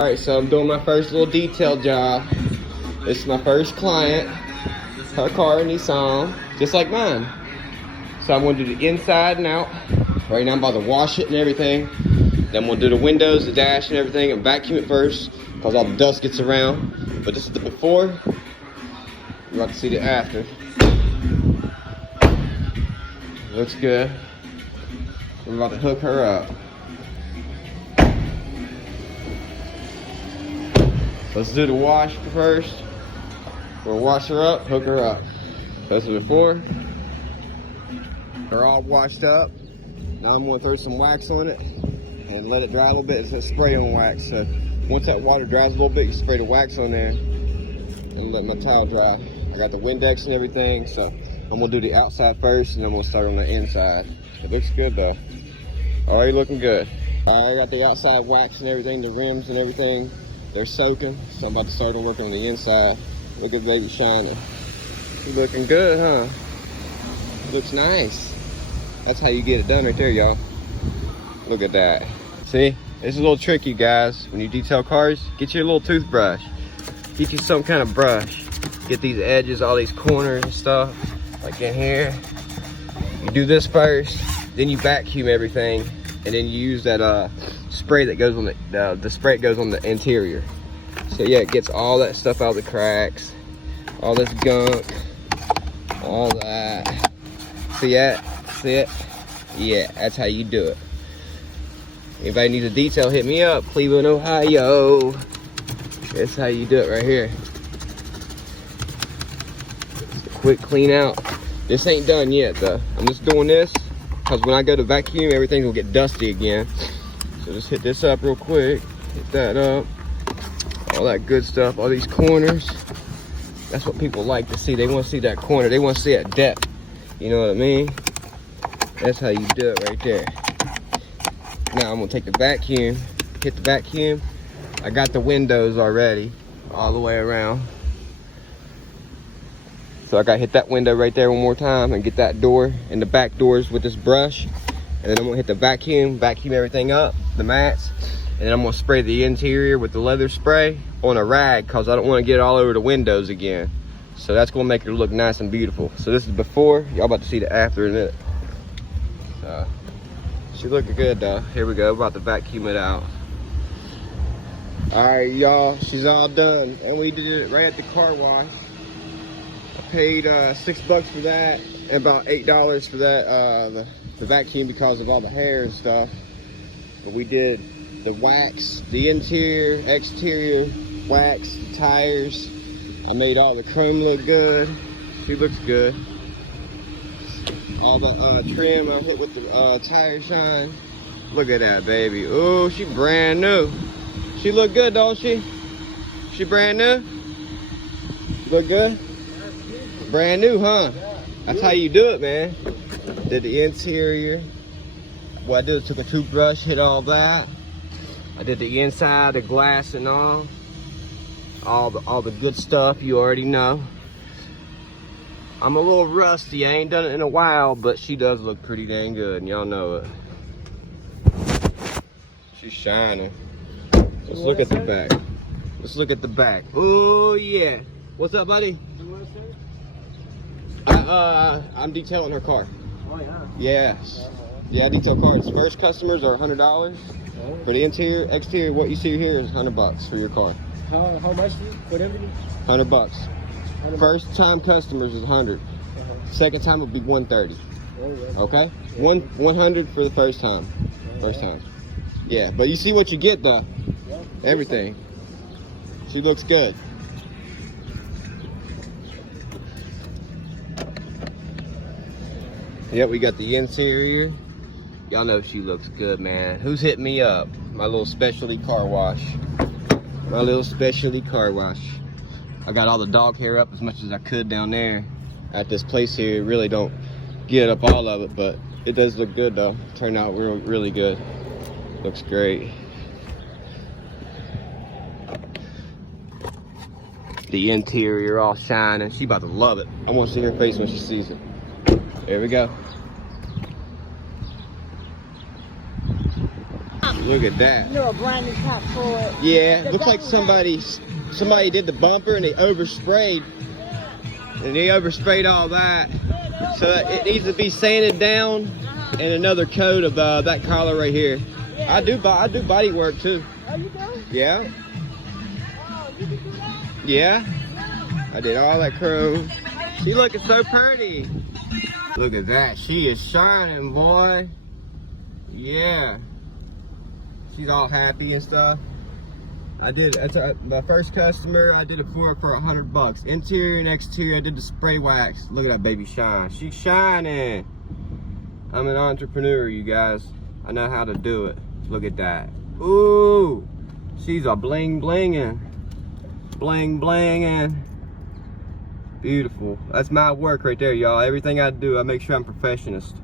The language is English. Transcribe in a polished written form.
Alright, so I'm doing my first little detail job. This is my first client. Her car, Nissan, just like mine. So I'm going to do the inside and out. Right now I'm about to wash it and everything. Then I'm going to do the windows, the dash and everything, and vacuum it first because all the dust gets around. But this is the before. You're about to see the after. Looks good. We're about to hook her up. Let's do the wash first. We'll wash her up, hook her up. That's the before. They're all washed up. Now I'm going to throw some wax on it and let it dry a little bit. It's a spray on wax. So once that water dries a little bit, you spray the wax on there and let my towel dry. I got the Windex and everything, so I'm going to do the outside first and then we'll start on the inside. It looks good though. Already looking good. I got the outside wax and everything, the rims and everything. They're soaking, so I'm about to start on working on the inside. Look at baby shining. She's looking good, huh? Looks nice. That's how you get it done right there, y'all. Look at that. See, this is a little tricky, guys. When you detail cars, get you a little toothbrush. Get you some kind of brush. Get these edges, all these corners and stuff, like in here. You do this first, then you vacuum everything, and then you use that spray that goes on the spray that goes on the interior. So yeah, it gets all that stuff out of the cracks, all this gunk, all that. See that? See it? Yeah, that's how you do it. Anybody needs a detail, hit me up. Cleveland, Ohio. That's how you do it right here. Just a quick clean out. This ain't done yet though. I'm just doing this because when I go to vacuum, everything will get dusty again. So just hit this up real quick. Hit that up. All that good stuff, all these corners. That's what people like to see. They want to see that corner. They want to see that depth. You know what I mean? That's how you do it right there. Now I'm going to take the vacuum, hit the vacuum. I got the windows already, all the way around. So I got to hit that window right there one more time and get that door and the back doors with this brush. And then I'm going to hit the vacuum everything up, the mats. And then I'm going to spray the interior with the leather spray on a rag because I don't want to get it all over the windows again. So that's going to make it look nice and beautiful. So this is before. Y'all about to see the after in a minute. She looking good though. Here we go. About to vacuum it out. All right, y'all. She's all done. And we did it right at the car wash. I paid $6 for that and about $8 for that the vacuum because of all the hair and stuff. But we did the wax, the interior, exterior wax, the tires. I made all the chrome look good. She looks good. All the trim I hit with the tire shine. Look at that baby. Oh, she brand new. She look good, don't she? She brand new? Look good? Brand new, huh? That's how you do it, man. Did the interior. What I did was took a toothbrush, hit all that. I did the inside, the glass and all the good stuff you already know. I'm a little rusty. I ain't done it in a while, but she does look pretty dang good, and y'all know it. She's shining. Let's look at the back. Let's look at the back. Oh yeah. What's up, buddy? I'm detailing her car. Oh yeah. Yes. Yeah, I detail cars. First customers are $100. For the interior, exterior, what you see here is $100 for your car. How much for everything? $100. First time customers is 100. Second time would be 130. Okay? 100 for the first time. First time. Yeah, but you see what you get though. Everything. She looks good. Yep, we got the interior. Y'all know she looks good, man. Who's hitting me up? My little specialty car wash. My little specialty car wash. I got all the dog hair up as much as I could down there at this place here. Really don't get up all of it, but it does look good though. Turned out really good. Looks great. The interior all shining. She about to love it. I want to see her face when she sees it. There we go. Look at that. You know, a branding top for it. Yeah, The looks like double somebody did the bumper and they oversprayed. And they oversprayed all that. So it needs to be sanded down and another coat of that collar right here. Yeah. I do body work too. Oh, you do? Yeah. Oh, you can do that? Yeah. I did all that chrome. She looking so pretty. Look at that. She is shining, boy. Yeah. She's all happy and stuff. That's my first customer. I did it for $100. Interior and exterior, I did the spray wax. Look at that baby shine. She's shining. I'm an entrepreneur, you guys. I know how to do it. Look at that. Ooh. She's a bling blinging. Bling blinging. Beautiful. That's my work right there, y'all. Everything I do, I make sure I'm a professionist.